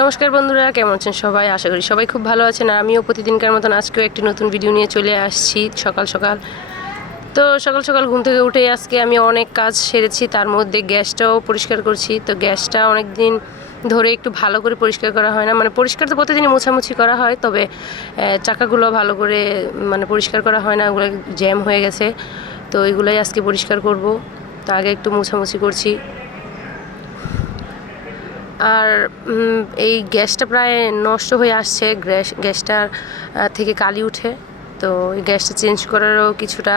নমস্কার বন্ধুরা, কেমন আছেন সবাই? আশা করি সবাই খুব ভালো আছেন। আর আমিও প্রতিদিনকার মতন আজকেও একটি নতুন ভিডিও নিয়ে চলে আসছি সকাল সকাল। তো সকাল সকাল ঘুম থেকে উঠে আজকে আমি অনেক কাজ সেরেছি, তার মধ্যে গ্যাসটাও পরিষ্কার করছি। তো গ্যাসটা অনেক দিন ধরে একটু ভালো করে পরিষ্কার করা হয় না, মানে পরিষ্কার তো প্রতিদিনই মোছামুছি করা হয়, তবে চাকাগুলো ভালো করে পরিষ্কার করা হয় না, ওগুলো জ্যাম হয়ে গেছে। তো এগুলোই আজকে পরিষ্কার করব। তো আগে একটু মোছামুছি করছি। আর এই গ্যাসটা প্রায় নষ্ট হয়ে আসছে, গ্যাসটার থেকে কালি উঠে। তো এই গ্যাসটা চেঞ্জ করারও কিছুটা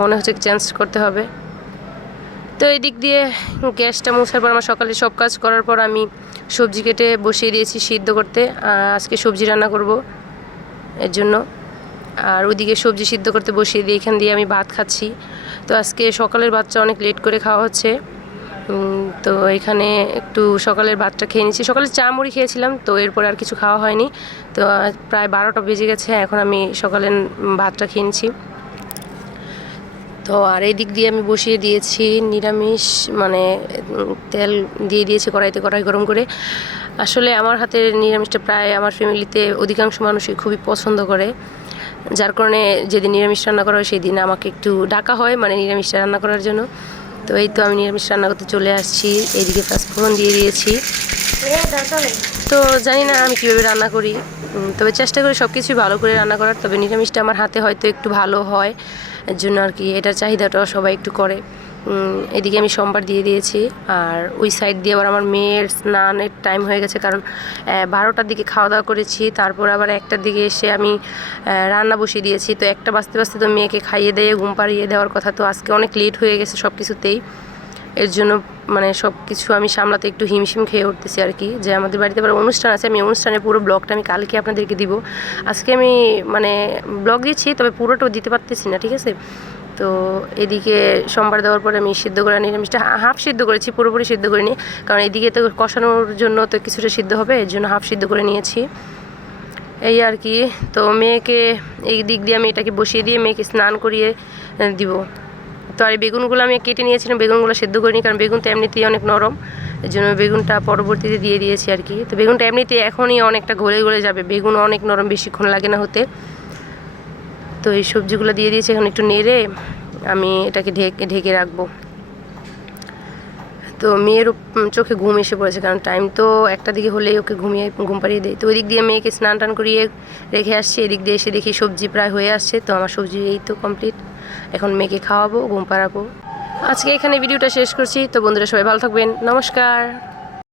মনে হচ্ছে চেঞ্জ করতে হবে। তো এই দিক দিয়ে গ্যাসটা মোছার পর আমার সকালে সব কাজ করার পর আমি সবজি কেটে বসিয়ে দিয়েছি সিদ্ধ করতে। আজকে সবজি রান্না করব এর জন্য। আর ওইদিকে সবজি সিদ্ধ করতে বসিয়ে দিয়ে এখান দিয়ে আমি ভাত খাচ্ছি। তো আজকে সকালের ভাতটা অনেক লেট করে খাওয়া হচ্ছে। তো এখানে একটু সকালের ভাতটা খেয়ে নিচ্ছি। সকালে চা মুড়ি খেয়েছিলাম, তো এরপরে আর কিছু খাওয়া হয়নি। তো প্রায় 12টা বেজে গেছে, এখন আমি সকালের ভাতটা খেয়ে নিচ্ছি। তো আর এই দিক দিয়ে আমি বসিয়ে দিয়েছি নিরামিষ, তেল দিয়ে দিয়েছি কড়াইতে, কড়াই গরম করে। আসলে আমার হাতের নিরামিষটা প্রায় আমার ফ্যামিলিতে অধিকাংশ মানুষই খুবই পছন্দ করে, যার কারণে যেদিন নিরামিষ রান্না করা হয় সেই দিন আমাকে একটু ডাকা হয়, নিরামিষটা রান্না করার জন্য। তো এই তো আমি নিরামিষ রান্না করতে চলে আসছি। এইদিকে পাঁচফোড়ন দিয়ে দিয়েছি। তো জানি না আমি কীভাবে রান্না করি, তবে চেষ্টা করি সব কিছুই ভালো করে রান্না করার। তবে নিরামিষটা আমার হাতে হয়তো একটু ভালো হয়, এর জন্য আর কি এটার চাহিদাটাও সবাই একটু করে। এদিকে আমি সোমবার দিয়ে দিয়েছি। আর ওই সাইড দিয়ে আবার আমার মেয়ের স্নানের টাইম হয়ে গেছে, কারণ 12টার দিকে খাওয়া দাওয়া করেছি, তারপর আবার 1টার দিকে এসে আমি রান্না বসিয়ে দিয়েছি। তো 1টা বাজতে বাজতে তো মেয়েকে খাইয়ে দিয়ে ঘুম পাড়িয়ে দেওয়ার কথা। তো আজকে অনেক লেট হয়ে গেছে সব কিছুতেই, এর জন্য সব কিছু আমি সামলাতে একটু হিমশিম খেয়ে উঠতেছি আর কি। যে আমাদের বাড়িতে আবার অনুষ্ঠান আছে, আমি অনুষ্ঠানের পুরো ব্লগটা আমি কালকে আপনাদেরকে দিব। আজকে আমি ব্লগ দিচ্ছি, তবে পুরোটাও দিতে পারতেছি না, ঠিক আছে? তো এদিকে সোমবার দেওয়ার পরে আমি সিদ্ধ করে নিরামিষটা হাফ সিদ্ধ করেছি, পুরোপুরি সিদ্ধ করিনি, কারণ এদিকে তো কষানোর জন্য তো কিছুটা সিদ্ধ হবে, এর জন্য হাফ সিদ্ধ করে নিয়েছি, এই আর কি। তো মেয়েকে এই দিক দিয়ে আমি এটাকে বসিয়ে দিয়ে মেয়েকে স্নান করিয়ে দিব। তো আর এই বেগুনগুলো আমি কেটে নিয়েছিলাম, বেগুনগুলো সেদ্ধ করিনি, কারণ বেগুন তো এমনিতেই অনেক নরম, এর জন্য বেগুনটা পরবর্তীতে দিয়ে দিয়েছি আর কি। তো বেগুনটা এমনিতে এখনই অনেকটা গলে গলে যাবে, বেগুন অনেক নরম, বেশিক্ষণ লাগে না হতে। তো এই সবজিগুলো দিয়ে দিয়েছি, এখন একটু নেড়ে আমি এটাকে ঢেকে রাখবো। তো মেয়ের চোখে ঘুম এসে পড়েছে, কারণ টাইম তো 1টা দিকে হলেই ওকে ঘুম পাড়িয়ে দেয়। তো ওই দিক দিয়ে মেয়েকে স্নান টান করিয়ে রেখে আসছি, এদিক দিয়ে এসে দেখি সবজি প্রায় হয়ে আসছে। তো আমার সবজি এই তো কমপ্লিট, এখন মেয়েকে খাওয়াবো, ঘুম পাড়াবো। আজকে এখানে ভিডিওটা শেষ করছি। তো বন্ধুরা সবাই ভালো থাকবেন, নমস্কার।